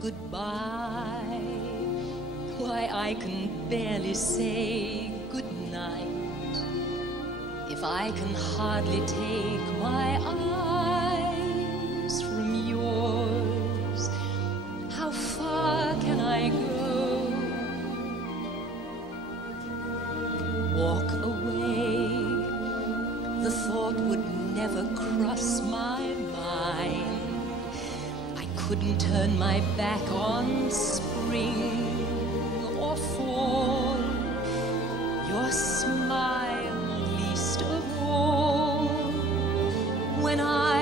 goodbye. Why, I can barely say goodnight if I can hardly take my eyes from yours. How far can I go? Walk away, the thought would never cross my mind. I couldn't turn my back on spring or fall. Your smile least of all. When I